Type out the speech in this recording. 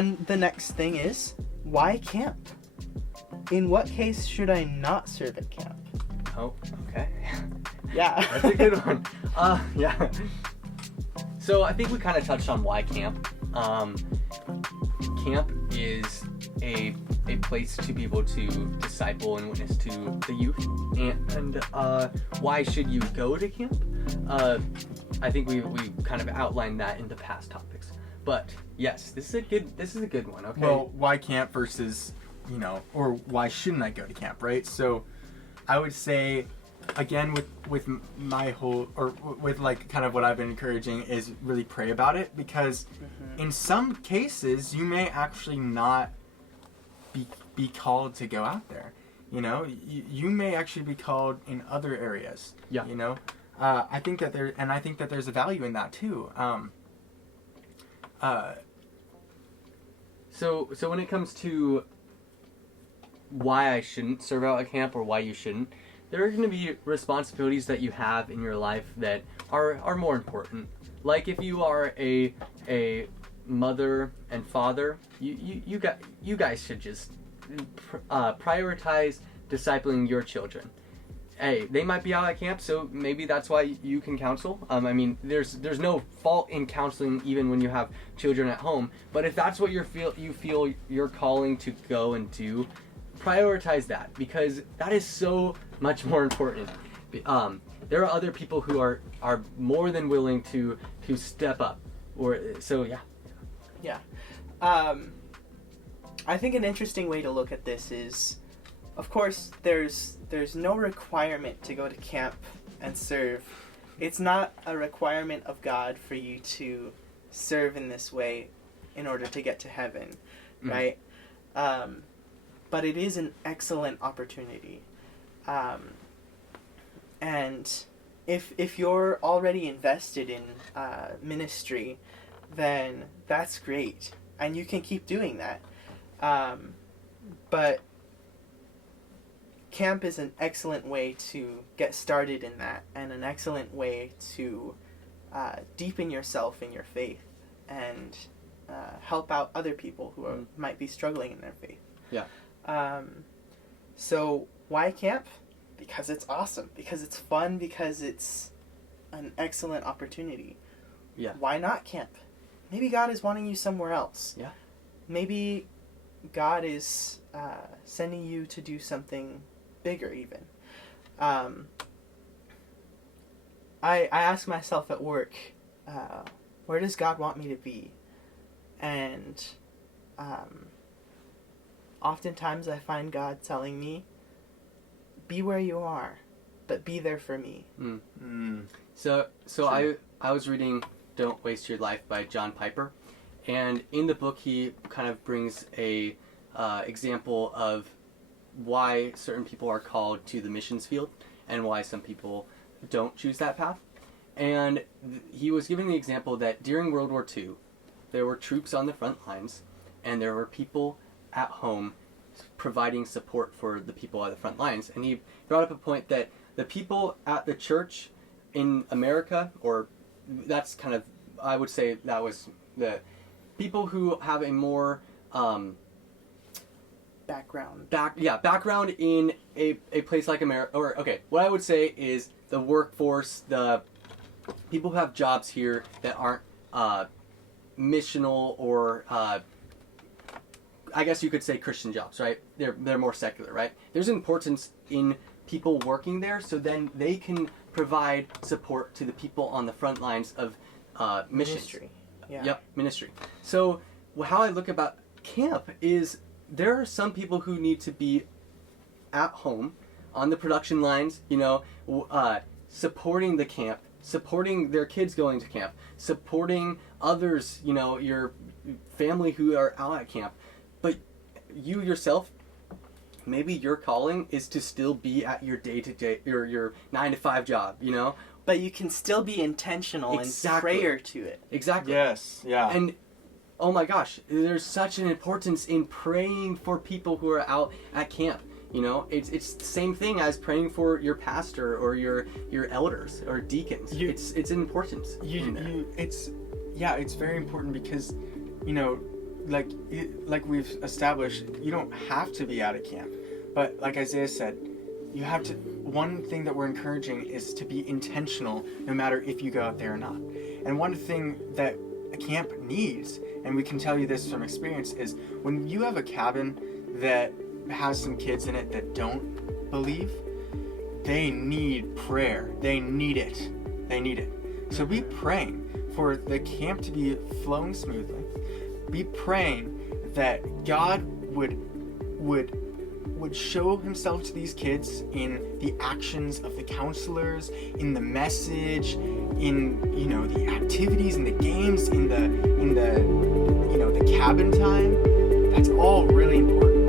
And the next thing is, why camp? In what case should I not serve at camp? Oh, okay. Yeah. That's a good one. Yeah. So I think we kind of touched on why camp. Camp is a place to be able to disciple and witness to the youth. And why should you go to camp? I think we kind of outlined that in the past topics. But yes, this is a good one. Okay. Well, why camp versus, or why shouldn't I go to camp, right? So I would say, again, with my whole, or with like kind of what I've been encouraging is really pray about it, because in some cases you may actually not be called to go out there. You may actually be called in other areas. Yeah. I think that there's a value in that too. So when it comes to why I shouldn't serve out at camp or why you shouldn't, there are going to be responsibilities that you have in your life that are more important. Like if you are a mother and father, you guys should just prioritize discipling your children. Hey, they might be out at camp, so maybe that's why you can counsel. There's no fault in counseling even when you have children at home. But if that's what you feel you're calling to go and do, prioritize that, because that is so much more important. There are other people who are more than willing to step up. Yeah. I think an interesting way to look at this is, of course, there's no requirement to go to camp and serve. It's not a requirement of God for you to serve in this way in order to get to heaven, right? But it is an excellent opportunity. And if you're already invested in ministry, then that's great. And you can keep doing that. But camp is an excellent way to get started in that, and an excellent way to deepen yourself in your faith and help out other people who might be struggling in their faith. Yeah. So why camp? Because it's awesome. Because it's fun. Because it's an excellent opportunity. Yeah. Why not camp? Maybe God is wanting you somewhere else. Yeah. Maybe God is sending you to do something bigger even. I ask myself at work, where does God want me to be? And oftentimes I find God telling me, be where you are, but be there for me. So I was reading Don't Waste Your Life by John Piper, and in the book he kind of brings a example of why certain people are called to the missions field and why some people don't choose that path. And he was giving the example that during World War II, there were troops on the front lines, and there were people at home providing support for the people at the front lines. And he brought up a point that the people at the church in America, or that's kind of, I would say that was the people who have a more background in a place like America, or okay, what I would say is the workforce, the people who have jobs here that aren't missional or I guess you could say Christian jobs, right? They're more secular, right? There's importance in people working there, so then they can provide support to the people on the front lines of missions. Ministry. Yeah. Yep, ministry. So how I look about camp is there are some people who need to be at home on the production lines, supporting the camp, supporting their kids going to camp, supporting others, your family who are out at camp. But you yourself, maybe your calling is to still be at your day-to-day, your 9-to-5 job, But you can still be intentional in prayer to it. Exactly. Yes, yeah. And oh my gosh, there's such an importance in praying for people who are out at camp. It's the same thing as praying for your pastor or your elders or deacons. It's an importance. It's very important because, like we've established, you don't have to be out of camp. But like Isaiah said, you have to. One thing that we're encouraging is to be intentional, no matter if you go out there or not. And one thing that a camp needs, and we can tell you this from experience, is when you have a cabin that has some kids in it that don't believe, they need prayer. They need it. So be praying for the camp to be flowing smoothly. Be praying that God would show himself to these kids in the actions of the counselors, in the message, in the activities, in the games, in the cabin time. That's all really important.